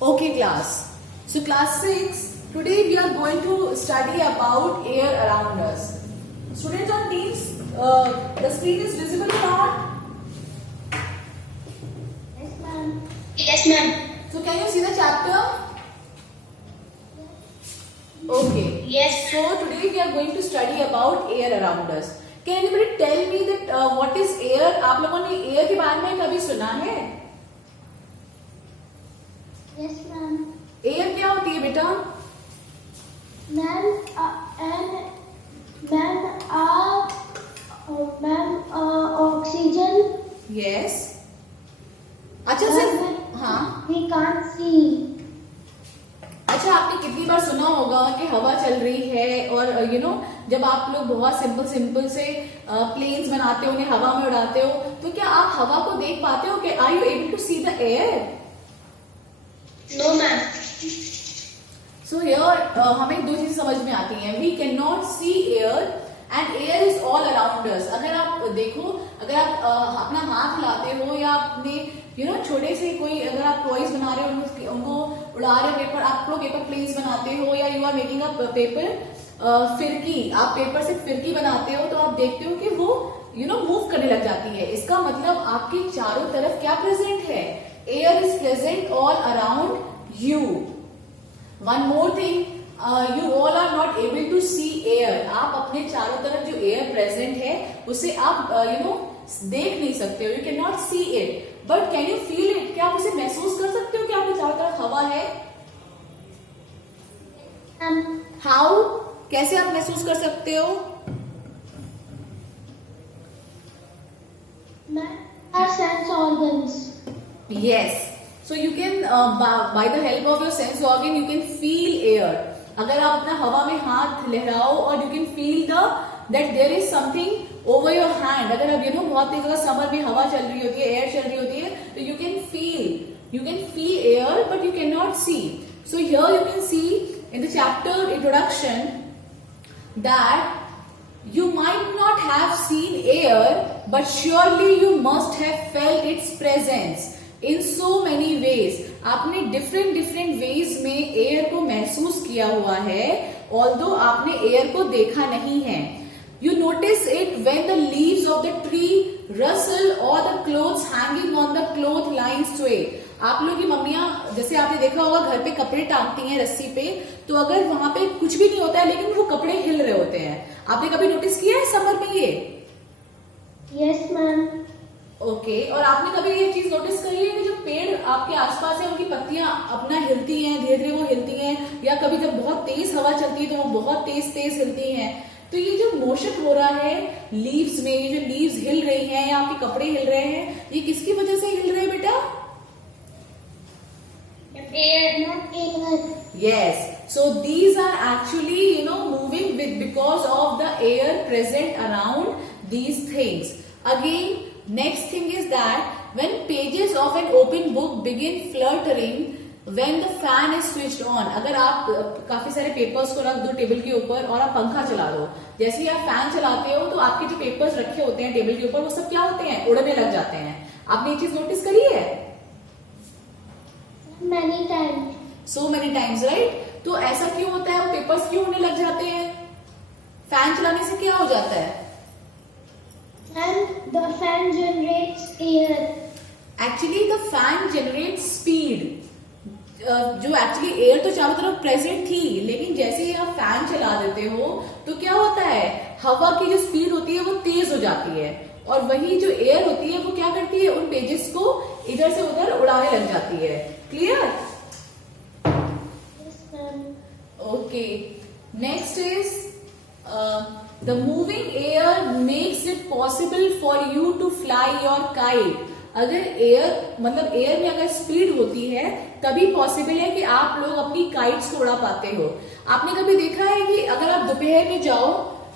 Okay, class. So, class 6, today we are going to study about air around us. Students on Teams, the screen is visible or not? Yes, ma'am. Yes, ma'am. So, can you see the chapter? Okay. Yes. So, today we are going to study about air around us. Can anybody tell me that what is air? आप लोगों ने air के बारे में कभी सुना है? Yes, ma'am. Air क्या होती है बेटा? Ma'am, oxygen. यस. अच्छा सिर्फ हाँ. We can't see. अच्छा, आपने कितनी बार सुना होगा कि हवा चल रही है और जब आप लोग बहुत सिंपल से प्लेन्स बनाते हो, उन्हें हवा में उड़ाते हो, तो क्या आप हवा को देख पाते हो कि are you able to see the air? No, ma'am. So here हमें दो चीजें समझ में आती हैं. We can not see air and air is all around us. अगर आप देखो, अगर आप अपना हाथ हिलाते हो या अपने छोटे से कोई अगर आप टॉयज बना रहे हो, उनको उड़ा रहे हो, पेपर आप लोग पेपर प्लेन्स बनाते हो या you are making a paper फिरकी, आप पेपर से फिरकी बनाते हो, तो आप देखते हो कि वो मूव करने लग जाती है. इसका मतलब आपके चारों तरफ क्या प्रेजेंट है? Air is present all around you. One more thing, you all are not able to see air. आप अपने चारों तरफ जो एयर प्रेजेंट है उसे आप देख नहीं सकते हो. You can not see it but can you feel it. क्या आप उसे महसूस कर सकते हो कि आपके चारों तरफ हवा है? हाउ? कैसे आप महसूस कर सकते हो? Our sense organs. Yes. So you can by the help of your sense organ you can feel air. अगर आप अपना हवा में हाथ लहराओ और you can feel that there is something over your hand. अगर आप बहुत तेज अगर समर में हवा चल रही होती है, एयर चल रही होती है, तो you can feel air but you cannot see. So here you can see in the chapter introduction that you might not have seen air but surely you must have felt its presence in so many ways. आपने different ways में air को महसूस किया हुआ है, although आपने air को देखा नहीं है. You notice it when the leaves of the tree rustle और the clothes hanging on the cloth line sway. आप लोग की मम्मियां, जैसे आपने देखा होगा, घर पे कपड़े टांगती हैं रस्सी पे, तो अगर वहां पे कुछ भी नहीं होता है लेकिन वो कपड़े हिल रहे होते हैं. आपने कभी नोटिस किया है समर में ये? Yes, ma'am. ओके. और आपने कभी ये चीज नोटिस करी है कि जो पेड़ आपके आसपास है उनकी पत्तियां अपना हिलती हैं, धीरे धीरे वो हिलती हैं, या कभी जब बहुत तेज हवा चलती है तो वो बहुत तेज हिलती हैं. तो ये जो मोशन हो रहा है लीव्स में, ये जो लीव्स हिल रही हैं या आपके कपड़े हिल रहे हैं, ये किसकी वजह से हिल रहे हैं बेटा? Air. Yes. So these are actually moving because of the air present around these things. Again, next thing is that when pages of an open book begin fluttering when the fan is switched on. अगर आप काफी सारे papers को रख दो table के ऊपर और आप पंखा चला दो, जैसे ही आप फैन चलाते हो तो आपके जो पेपर्स रखे होते हैं टेबल के ऊपर वो सब क्या होते हैं? उड़ने लग जाते हैं. आपने ये चीज नोटिस करी है? Many times. So many times, right? तो ऐसा क्यों होता है? वो पेपर्स क्यों उड़ने लग जाते हैं? फैन चलाने से क्या हो जाता है? And the fan generates air. Actually the fan generates speed. जो एक्चुअली एयर तो चारों तरफ प्रेजेंट थी, लेकिन जैसे ही आप फैन चला देते हो तो क्या होता है? हवा की जो स्पीड होती है वो तेज हो जाती है, और वही जो एयर होती है वो क्या करती है? उन पेजेस को इधर से उधर उड़ाने लग जाती है. Clear? Yes, ma'am. Okay. Next is the moving air makes it possible for you to fly your kite. अगर एयर मतलब एयर में अगर स्पीड होती है तभी पॉसिबल है कि आप लोग अपनी काइट्स को उड़ा पाते हो. आपने कभी देखा है कि अगर आप दोपहर में जाओ,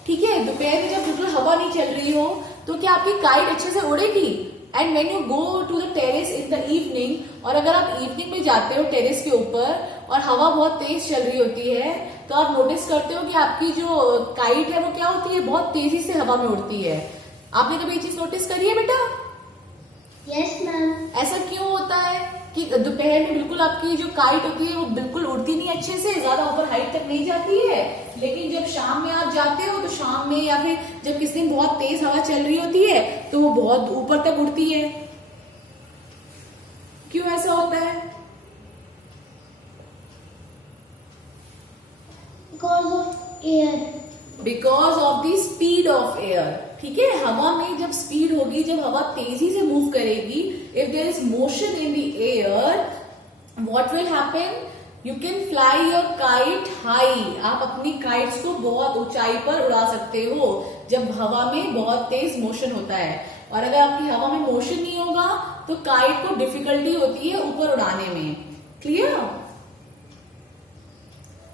ठीक है, दोपहर में जब बिल्कुल हवा नहीं चल रही हो तो क्या आपकी काइट अच्छे से उड़ेगी? And when you go to the terrace in the evening, और अगर आप इवनिंग में जाते हो टेरेस के ऊपर और हवा बहुत तेज चल रही होती है, तो आप नोटिस करते हो कि आपकी जो काइट है वो क्या होती है? बहुत तेजी से हवा में उड़ती है. आपने कभी ये चीज नोटिस करी है बेटा? Yes, ma'am. ऐसा क्यों होता है? कि दोपहर में बिल्कुल आपकी जो काइट होती है वो बिल्कुल उड़ती नहीं अच्छे से, ज्यादा ऊपर हाइट तक नहीं जाती है, लेकिन जब शाम में आप जाते हो तो शाम में या फिर जब किसी दिन बहुत तेज हवा चल रही होती है तो वो बहुत ऊपर तक उड़ती है। क्यों ऐसा होता है? Because of air. Because of the speed of air. ठीक है, हवा में जब स्पीड होगी, जब हवा तेजी से मूव करेगी, if there is motion in the air, what will happen? You can fly your kite high. आप अपनी काइट्स को बहुत ऊंचाई पर उड़ा सकते हो जब हवा में बहुत तेज मोशन होता है। और अगर आपकी हवा में मोशन नहीं होगा तो काइट को डिफिकल्टी होती है ऊपर उड़ाने में। Clear?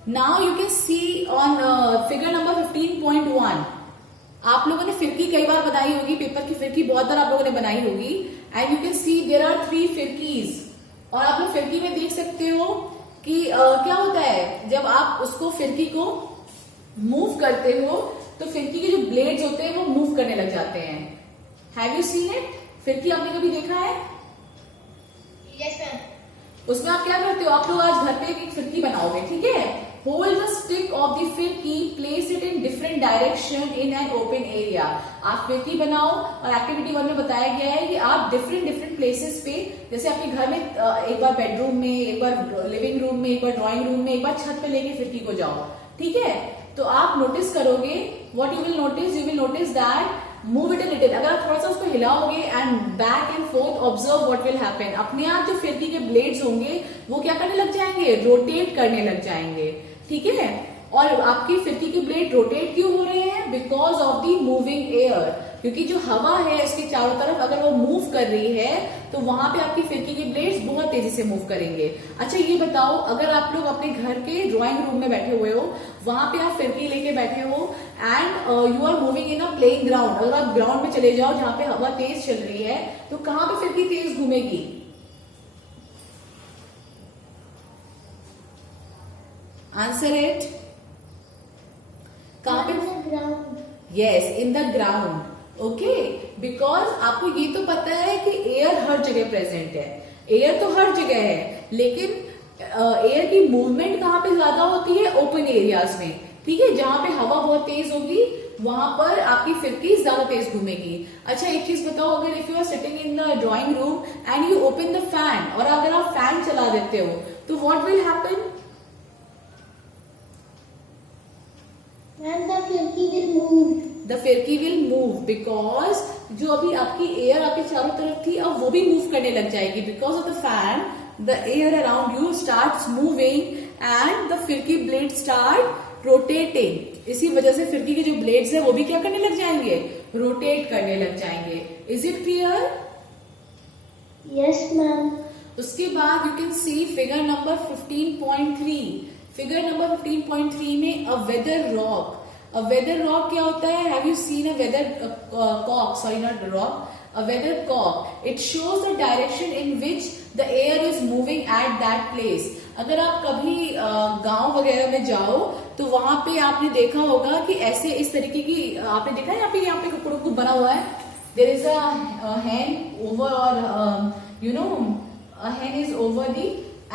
Now you can C on figure number 15.1। आप लोगों ने फिरकी कई बार बनाई होगी, पेपर की फिरकी बहुत बार आप लोगों ने बनाई होगी। And you can see there are 3 फिरकीज। और आप लोग फिरकी में देख सकते हो कि क्या होता है, जब आप उसको फिरकी को मूव करते हो तो फिरकी के जो ब्लेड्स होते हैं वो मूव करने लग जाते हैं। Have you seen it? फिरकी आपने कभी देखा है? Yes, ma'am. उसमें आप क्या करते हो, आप लोग आज घर पे एक फिरकी बनाओगे, ठीक है? Hold the stick of the फिरकी, place it in different direction in an open area. आप फिरकी बनाओ और एक्टिविटी 1 में बताया गया है कि आप डिफरेंट प्लेसेस पे, जैसे आपके घर में एक बार बेडरूम में, एक बार लिविंग रूम में, एक बार ड्राइंग रूम में, एक बार छत पे लेके फिरकी को जाओ। ठीक है, तो आप नोटिस करोगे, what you will notice that move it a little. अगर आप थोड़ा सा उसको हिलाओगे and back and forth, observe what will happen. अपने आप जो फिरकी के ब्लेड्स होंगे वो क्या करने लग जाएंगे? रोटेट करने लग जाएंगे। ठीक है, और आपकी फिरकी के ब्लेड रोटेट क्यों हो रहे हैं? Because of the moving air. क्योंकि जो हवा है इसके चारों तरफ अगर वो मूव कर रही है तो वहां पे आपकी फिरकी के ब्लेड्स बहुत तेजी से मूव करेंगे। अच्छा ये बताओ, अगर आप लोग अपने घर के ड्राइंग रूम में बैठे हुए हो, वहां पे आप फिरकी लेके बैठे हो and you are moving in a playing ground, अगर आप ग्राउंड में चले जाओ जहां पे हवा तेज चल रही है तो कहां पे फिरकी तेज घूमेगी? Answer it. कहां पे? Ground. Yes, in the ground. Okay, because आपको ये तो पता है कि एयर हर जगह प्रेजेंट है, एयर तो हर जगह है, लेकिन एयर की मूवमेंट कहां पे ज्यादा होती है? ओपन एरियाज में। ठीक है, जहां पे हवा बहुत तेज होगी वहां पर आपकी फिरकी ज्यादा तेज घूमेगी। अच्छा एक चीज बताओ, अगर if you are sitting in the drawing room and you open the fan, और अगर आप फैन चला देते हो तो what will happen? And the फिरकी will move. द फिरकी विल मूव, बिकॉज जो अभी आपकी एयर आपके चारों तरफ थी अब वो भी मूव करने लग जाएगी। Because of the fan the air around you starts moving and the फिरकी ब्लेड स्टार्ट रोटेटिंग। इसी वजह से फिरकी के जो ब्लेड्स है वो भी क्या करने लग जाएंगे? रोटेट करने लग जाएंगे। Is it clear? Yes, ma'am. उसके बाद you can see figure number 15.3। Figure number 15.3 में a weather rock. A weather rock क्या होता है? Have you seen a weather cock? Sorry not rock, a weather cock. It shows the direction in which the air is moving at that place. अगर आप कभी गांव वगैरह में जाओ तो वहां पे आपने देखा होगा कि ऐसे इस तरीके की आपने देखा है, यहाँ पे कपड़ों को बना हुआ है, there is a hand over और you know a hand is over the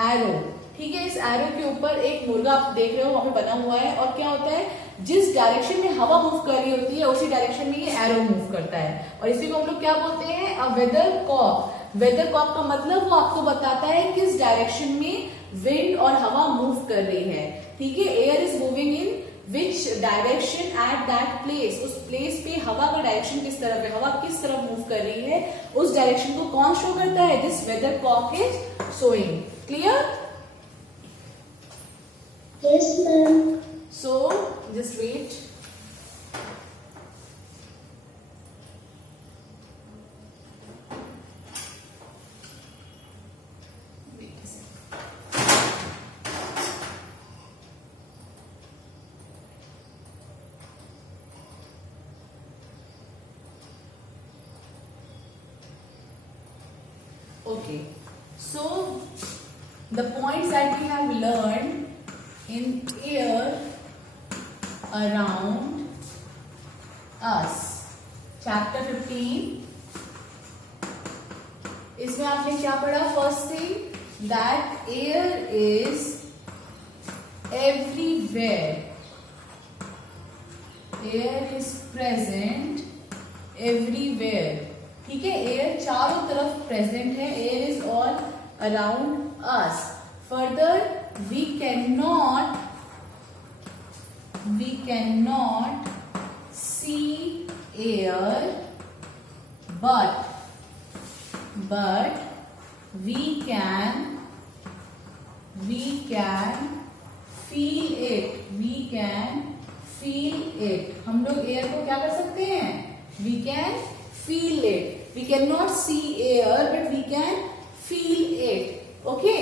arrow. ठीक है, इस एरो के ऊपर एक मुर्गा आप देख रहे हो वहां पे बना हुआ है, और क्या होता है, जिस डायरेक्शन में हवा मूव कर रही होती है उसी डायरेक्शन में ये एरो मूव करता है, और इसी को हम लोग क्या बोलते हैं? अ वेदर कॉक। वेदर कॉक का मतलब वो आपको बताता है किस डायरेक्शन में विंड और हवा मूव कर रही है। ठीक है, air is moving in which direction at that place. उस प्लेस पे हवा का डायरेक्शन किस तरफ है, हवा किस तरफ मूव कर रही है, उस डायरेक्शन को कौन शो करता है? This weather cock is showing. Clear? Yes, ma'am. So just wait. Wait a second. Okay, so the points that we have learned in air around us, chapter 15 इसमें आपने क्या पढ़ा? First thing that air is everywhere, air is present everywhere, ठीक है। Air चारों तरफ present है, air is all around us. Further we can not see air but we can feel it, हम लोग एयर को क्या कर सकते हैं? we can feel it. we cannot see air but we can feel it. okay,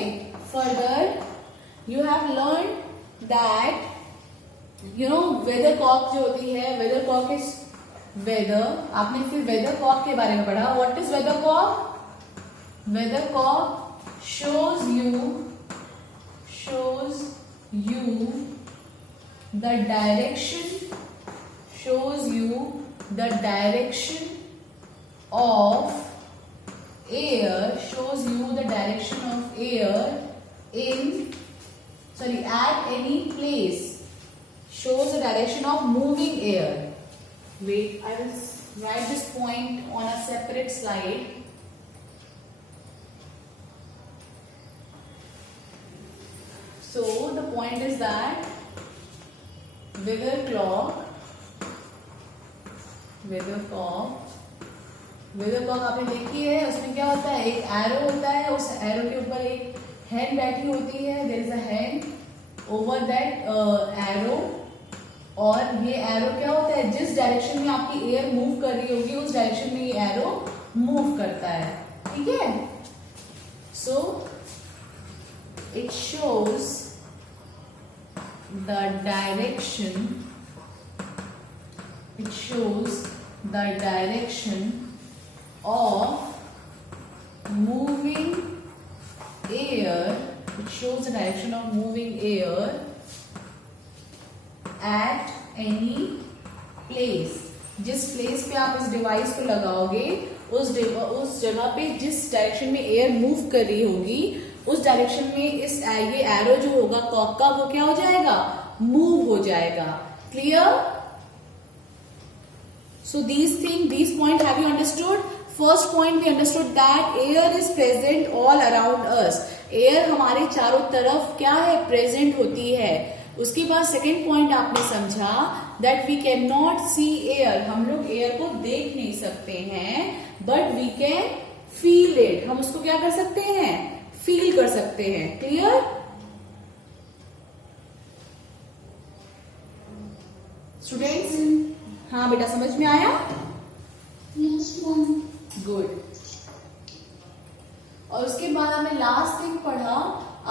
further you have learned that weather cock जो होती है, weather cock is वेदर, आपने फिर वेदर कॉक के बारे में पढ़ा। What is weather cock? Weather cock shows you the direction of air at any place, shows the direction of moving air. Wait, I will write this point on a separate slide. So the point is that weather clock आपने देखी है, उसमें क्या होता है? एक arrow होता है, उस एरो के ऊपर एक hen बैठी होती है, there is a hen over that arrow, और ये एरो क्या होता है? जिस डायरेक्शन में आपकी एयर मूव कर रही होगी उस डायरेक्शन में ये एरो मूव करता है, ठीक है। So it shows the direction of moving air at any place. जिस प्लेस पे आप इस डिवाइस को लगाओगे उस जगह पे जिस डायरेक्शन में एयर मूव कर रही होगी उस डायरेक्शन में ये एरो जो होगा कॉक का, वो क्या हो जाएगा? मूव हो जाएगा। Clear? So these point have you understood? First point we understood that air is present all around us. Air हमारे चारों तरफ क्या है? प्रेजेंट होती है। उसके बाद सेकेंड पॉइंट आपने समझा that we can not see air, हम लोग एयर को देख नहीं सकते हैं, but we can feel it, हम उसको क्या कर सकते हैं? फील कर सकते हैं। क्लियर? स्टूडेंट्स, हाँ बेटा, समझ में आया? Yes, ma'am. गुड। और उसके बाद हमने लास्ट थिंग पढ़ा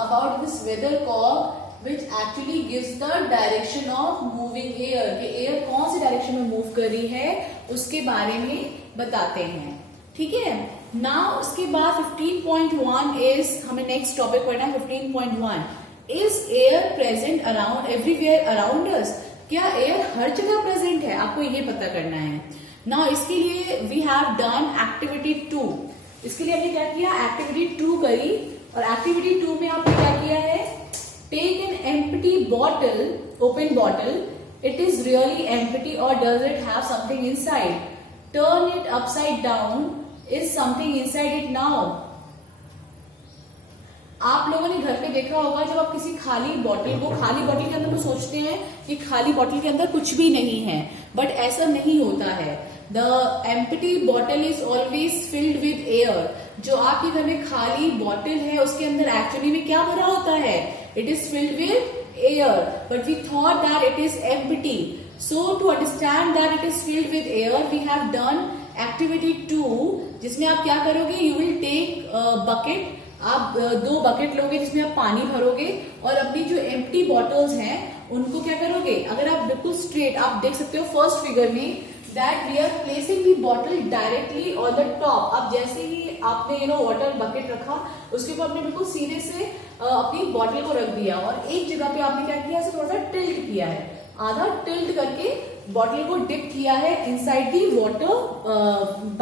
about this weather cock which actually gives the direction of moving air, कि एयर कौन सी डायरेक्शन में मूव कर रही है उसके बारे में बताते हैं, ठीक है। नाउ उसके बाद 15.1 इज हमें नेक्स्ट टॉपिक पढ़ना है। 15.1 is air present around everywhere around अस, क्या एयर हर जगह प्रेजेंट है? आपको ये पता करना है। नाउ इसके लिए वी हैव डन एक्टिविटी 2, इसके लिए हमने क्या किया? एक्टिविटी 2 करी, और एक्टिविटी 2 में आपने क्या किया है? Take an empty bottle, open bottle. It is really empty or does it have something inside? Turn it upside down. Is something inside it now? आप लोगों ने घर पे देखा होगा जब आप किसी खाली बॉटल के अंदर तो सोचते हैं कि खाली बॉटल के अंदर कुछ भी नहीं है, बट ऐसा नहीं होता है। The empty bottle is always filled with air. जो आपके घर में खाली बॉटल है उसके अंदर एक्चुअली में क्या भरा होता है? It is filled with air, but we thought that it is empty. So to understand that it is filled with air, we have done activity 2, जिसमें आप क्या करोगे? You will take a bucket. आप 2 बकेट लोगे जिसमें आप पानी भरोगे, और अपनी जो एम्प्टी बॉटल्स हैं उनको क्या करोगे? अगर आप बिल्कुल स्ट्रेट, आप देख सकते हो फर्स्ट फिगर में that we are placing the bottle directly on the top. अब जैसे ही आपने वाटर बकेट रखा, उसके ऊपर आपने बिल्कुल सीधे से अपनी बॉटल को रख दिया, और एक जगह पे आपने क्या किया? इसे थोड़ा सा टिल्ट किया है, आधा टिल्ट करके बॉटल को डिप किया है inside the water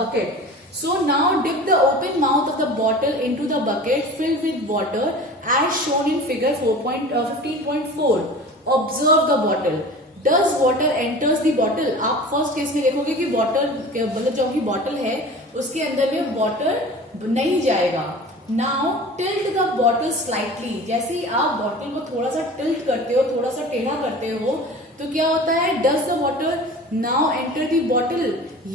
bucket. So now dip the open mouth of the bottle into the bucket filled with water as shown in figure 15.4. Observe the bottle. Does water enters the bottle? आप first case में देखोगे कि water मतलब जो आपकी bottle है उसके अंदर में वाटर नहीं जाएगा. Now tilt the bottle slightly. जैसे ही आप बॉटल को थोड़ा सा टिल्ट करते हो, थोड़ा सा टेढ़ा करते हो, तो क्या होता है? Does the water now enter the bottle?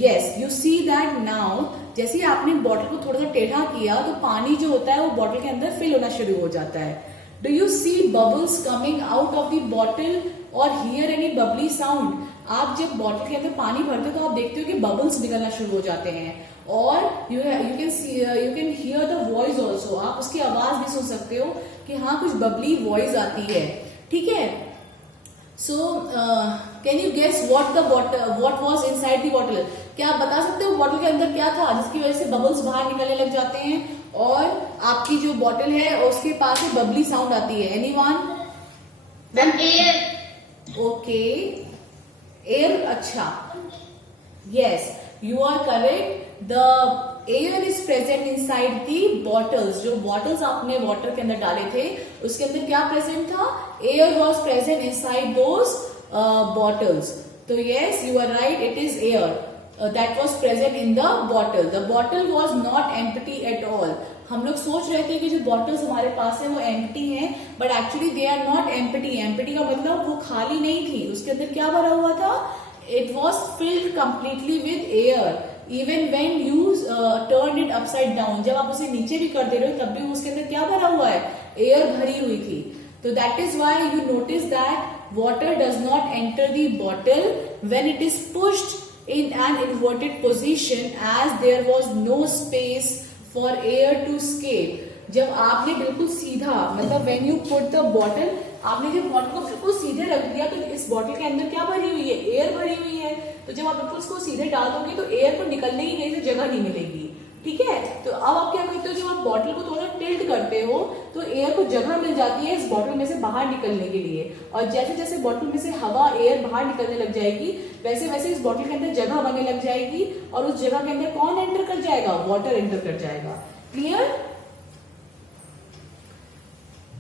Yes, you see that now जैसे ही आपने बॉटल को थोड़ा सा टेढ़ा किया तो पानी जो होता है वो बॉटल के अंदर फिल होना शुरू हो जाता है. Do you see bubbles coming out of the bottle और हियर एनी बबली साउंड? आप जब बॉटल के अंदर पानी भरते हो तो आप देखते हो कि बबल्स निकलना शुरू हो जाते हैं. और you can hear the voice also. आप उसकी आवाज भी सुन सकते हो कि हाँ कुछ बबली वॉइस आती है. ठीक है. So can you guess what was inside the bottle? क्या आप बता सकते हो बॉटल के अंदर क्या था जिसकी वजह से बबल्स बाहर निकलने लग जाते हैं और आपकी जो बॉटल है उसके पास से बबली साउंड आती है? एनीवन? Air. Okay, air. अच्छा, yes, you are correct. The air is present inside the bottles. जो बॉटल्स आपने वाटर के अंदर डाले थे उसके अंदर क्या प्रेजेंट था? Air was present inside those bottles. तो yes, you are right, it is air that was present in the bottle. The bottle was not empty at all. हम लोग सोच रहे थे कि जो बॉटल्स हमारे पास है वो एम्प्टी हैं, but actually they are not empty. Empty का मतलब वो खाली नहीं थी. उसके अंदर क्या भरा हुआ था? It was filled completely with air. Even when U turn it upside down, जब आप उसे नीचे भी कर दे रहे हो तब भी उसके अंदर क्या भरा हुआ है? एयर भरी हुई थी. तो that is why you notice that water does not enter the bottle when it is pushed in an inverted position as there was no space for air to escape. जब आपने बिल्कुल सीधा मतलब when you put the bottle, आपने जब bottle को बिल्कुल सीधे रख दिया तो इस बॉटल के अंदर क्या भरी हुई है? एयर भरी हुई है. तो जब आप बिल्कुल उसको सीधे डाल दोगे तो एयर को निकलने की कहीं से जगह नहीं मिलेगी. ठीक है. तो अब आप क्या करते हो? जब आप बॉटल को थोड़ा टिल्ट करते हो तो एयर को जगह मिल जाती है इस बॉटल में से बाहर निकलने के लिए. और जैसे जैसे बॉटल में से हवा एयर बाहर निकलने लग जाएगी वैसे वैसे इस बॉटल के अंदर जगह बनने लग जाएगी और उस जगह के अंदर कौन एंटर कर जाएगा? वाटर एंटर कर जाएगा. Clear?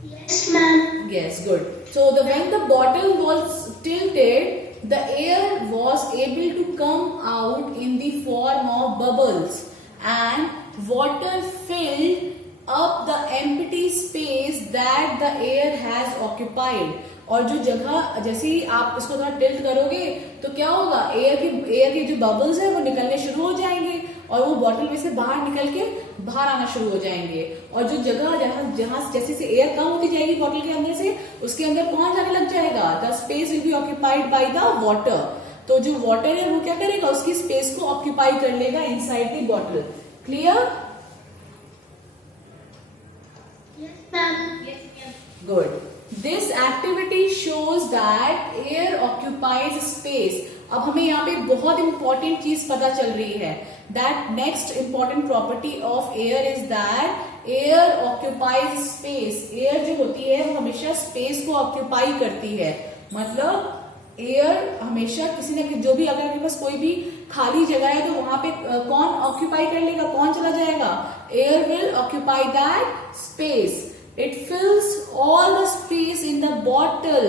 Yes, ma'am. Yes, good. So when the bottle was tilted, the air was able to come out in the form of bubbles and water filled up the empty space that the air has occupied. और जो जगह जैसे ही आप इसको थोड़ा tilt करोगे तो क्या होगा? एयर के जो बबल्स है वो निकलने शुरू हो जाएंगे और वो बॉटल में से बाहर निकल के बाहर आना शुरू हो जाएंगे. और जो जगह जहां जैसे जैसे एयर कम होती जाएगी बॉटल के अंदर से उसके अंदर कौन जाने लग जाएगा? The space will be occupied by the water. तो जो वाटर है वो क्या करेगा? उसकी स्पेस को ऑक्यूपाई कर लेगा inside the bottle. Clear? Yes, ma'am. Yes, ma'am. Good. This activity shows that air occupies space. अब हमें यहाँ पे बहुत इंपॉर्टेंट चीज पता चल रही है. That next important property of air is that air occupies space. Air जो होती है वो हमेशा स्पेस को ऑक्यूपाई करती है. मतलब एयर हमेशा किसी न जो भी अगर आपके पास कोई भी खाली जगह है तो वहां पे कौन ऑक्यूपाई कर लेगा? कौन चला जाएगा? Air will occupy that space. It fills all the space in the bottle.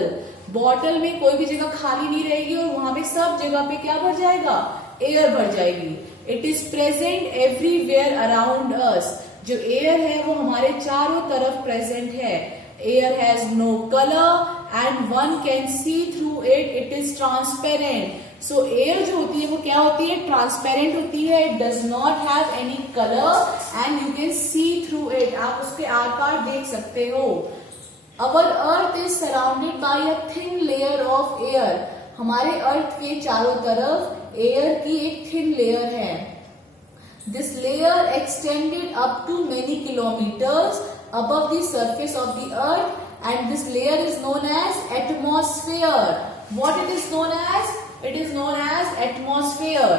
Bottle में कोई भी जगह खाली नहीं रहेगी और वहां पे सब जगह पे क्या भर जाएगा? एयर भर जाएगी. It is present everywhere around us. जो एयर है वो हमारे चारों तरफ प्रेजेंट है. Air has no colour and one can see through it. It is transparent. So air जो होती है वो क्या होती है? ट्रांसपेरेंट होती है. It does not have any colour and you can see through it. आप उसके आर पार देख सकते हो. Our earth is surrounded by a thin layer of air. हमारे अर्थ के चारों तरफ एयर की एक थिन लेयर है. This layer extended up to many kilometres above the surface of the earth and this layer is known as atmosphere. What it is known as? It is known as atmosphere.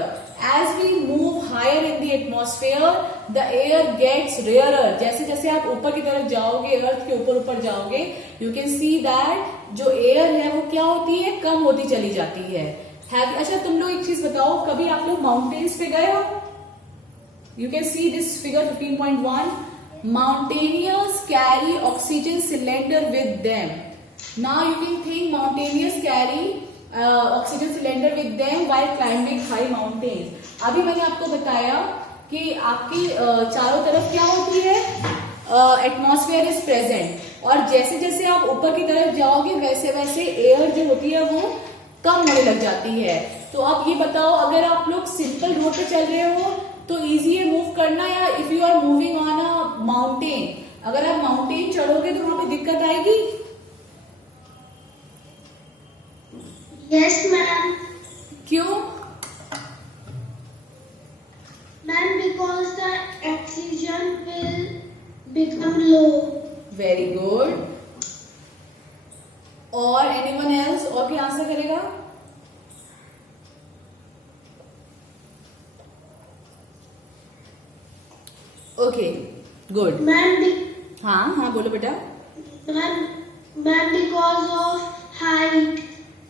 As we move higher in the atmosphere, the air gets rarer. जैसे जैसे आप ऊपर की तरफ जाओगे, अर्थ के ऊपर जाओगे, you can see that जो एयर है वो क्या होती है? कम होती चली जाती है. अच्छा तुम लोग एक चीज बताओ, कभी आप लोग माउंटेन्स पे गए हो? You can see this figure 15.1. Mountaineers carry oxygen cylinder with them. Now you can think mountaineers carry oxygen cylinder with them while climbing high mountains. अभी मैंने आपको बताया कि आपके चारों तरफ क्या होती है, एटमॉस्फेयर इज प्रेजेंट, और जैसे जैसे आप ऊपर की तरफ जाओगे वैसे वैसे एयर जो होती है वो कम होने लग जाती है. तो आप ये बताओ, अगर आप लोग सिंपल रोड पे चल रहे हो तो इजी है मूव करना, या if you are moving on a mountain, अगर आप माउंटेन चढ़ोगे तो वहां पे दिक्कत आएगी? Yes, ma'am. क्यों? Ma'am, because the oxygen will become low. Very good. और एनीवन एल्स, और क्या आंसर करेगा? Okay, good. Ma'am, हाँ हाँ बोलो बेटा. ma'am, because of height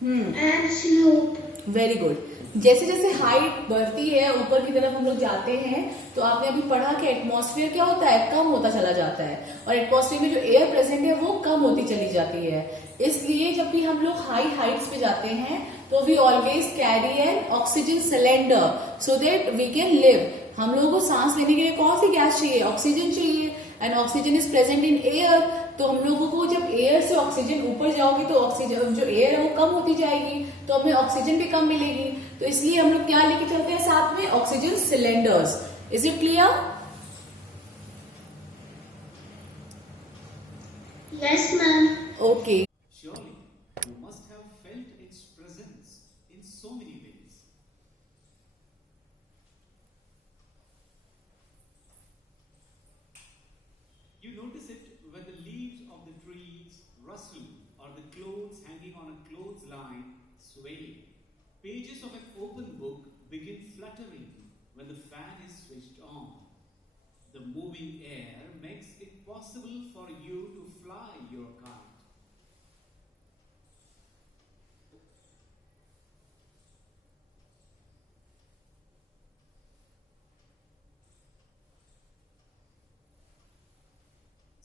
and slope. Very good. जैसे जैसे हाइट बढ़ती है, ऊपर की तरफ हम लोग जाते हैं, तो आपने अभी पढ़ा कि एटमॉस्फेयर क्या होता है, कम होता चला जाता है, और एटमॉस्फेयर में जो एयर प्रेजेंट है वो कम होती चली जाती है. इसलिए जब भी हम लोग हाई हाइट्स पे जाते हैं तो we always carry an oxygen cylinder so that we can live. हम लोगों को सांस लेने के लिए कौन सी गैस चाहिए? ऑक्सीजन चाहिए, and oxygen is present in air. तो हम लोगों को जब एयर से ऑक्सीजन ऊपर जाओगे तो ऑक्सीजन जो एयर है वो कम होती जाएगी, तो हमें ऑक्सीजन भी कम मिलेगी. तो इसलिए हम लोग क्या लेके चलते हैं साथ में? Oxygen cylinders. Is it clear? Yes, ma'am. Okay. Surely, you must have felt its presence in so many ways. You notice it when the leaves of the trees rustle or the clothes hanging on a clothesline sway. Pages of an open book begin fluttering when the fan is switched on. The moving air makes it possible for you to fly your kite.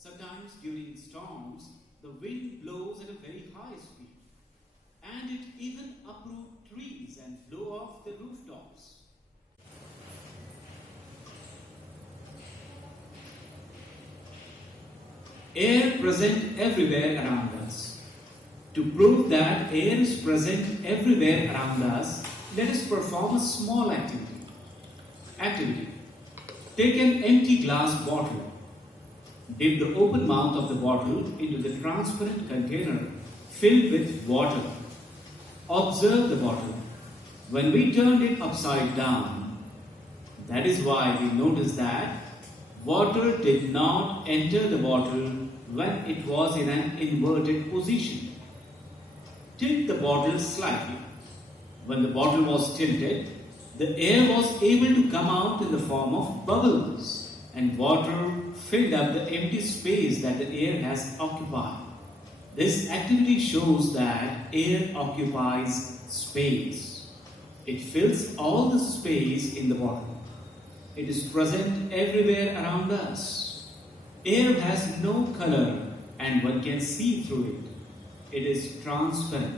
Sometimes during storms, the wind blows at a very high speed, and it even uproots trees and blow off the rooftops. Air present everywhere around us. To prove that air is present everywhere around us, let us perform a small activity. Take an empty glass bottle. Dip the open mouth of the bottle into the transparent container filled with water. Observe the bottle. When we turned it upside down, that is why we noticed that water did not enter the bottle when it was in an inverted position. Tilt the bottle slightly. When the bottle was tilted, the air was able to come out in the form of bubbles, and water filled up the empty space that the air has occupied. This activity shows that air occupies space. It fills all the space in the bottle. It is present everywhere around us. Air has no color and one can see through it. It is transparent.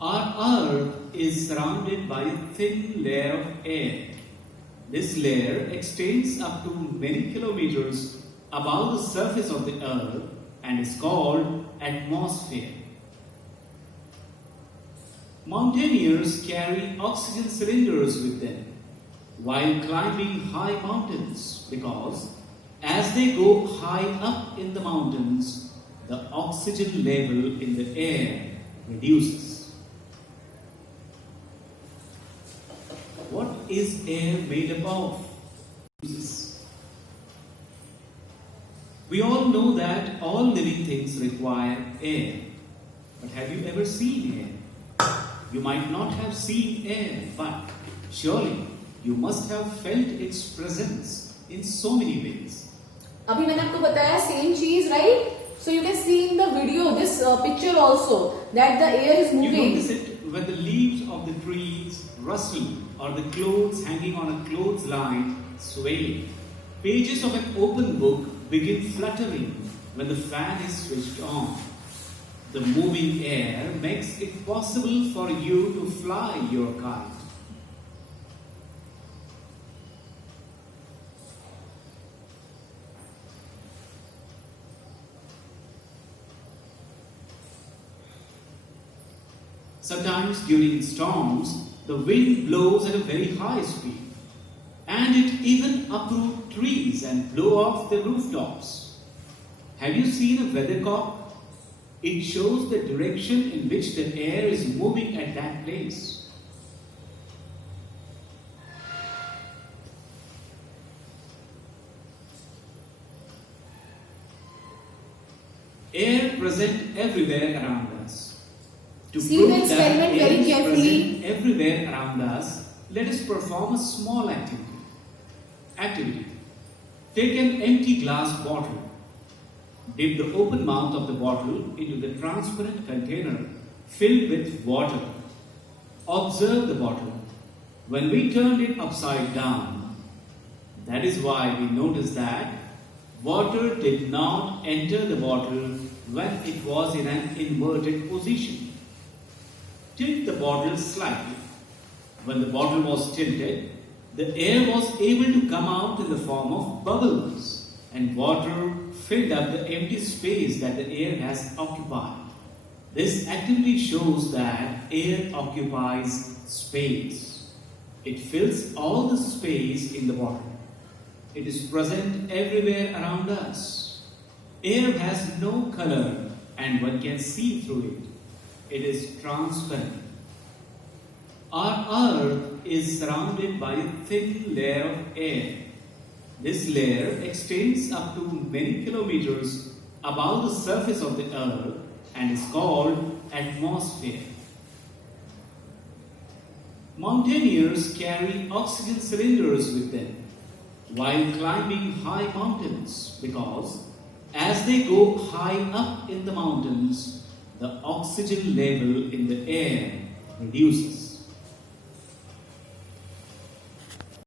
Our earth is surrounded by a thin layer of air. This layer extends up to many kilometers above the surface of the earth and is called atmosphere. Mountaineers carry oxygen cylinders with them while climbing high mountains because as they go high up in the mountains, the oxygen level in the air reduces. What is air made up of? We all know that all living things require air. But have you ever seen air? You might not have seen air, but surely you must have felt its presence in so many ways. अभी मैंने आपको बताया same चीज, right? So you can C in the video this picture also that the air is You moving. notice it when the leaves of the trees rustle or the clothes hanging on a clothesline sway. Pages of an open book begin fluttering when the fan is switched on. The moving air makes it possible for you to fly your kite. Sometimes during storms, the wind blows at a very high speed, and it even uproots trees and blow off the rooftops. Have you seen a weathercock? It shows the direction in which the air is moving at that place. Air present everywhere around us. To See prove the experiment that air very is carefully. present everywhere around us, let us perform a small activity. Take an empty glass bottle. Dip the open mouth of the bottle into the transparent container filled with water. Observe the bottle. When we turned it upside down, that is why we noticed that water did not enter the bottle when it was in an inverted position. Tilt the bottle slightly. When the bottle was tilted, the air was able to come out in the form of bubbles, and water filled up the empty space that the air has occupied. This activity shows that air occupies space. It fills all the space in the bottle. It is present everywhere around us. Air has no color and one can see through it. It is transparent. Our earth is surrounded by a thin layer of air. This layer extends up to many kilometers above the surface of the earth and is called atmosphere. Mountaineers carry oxygen cylinders with them while climbing high mountains because as they go high up in the mountains, the oxygen level in the air reduces.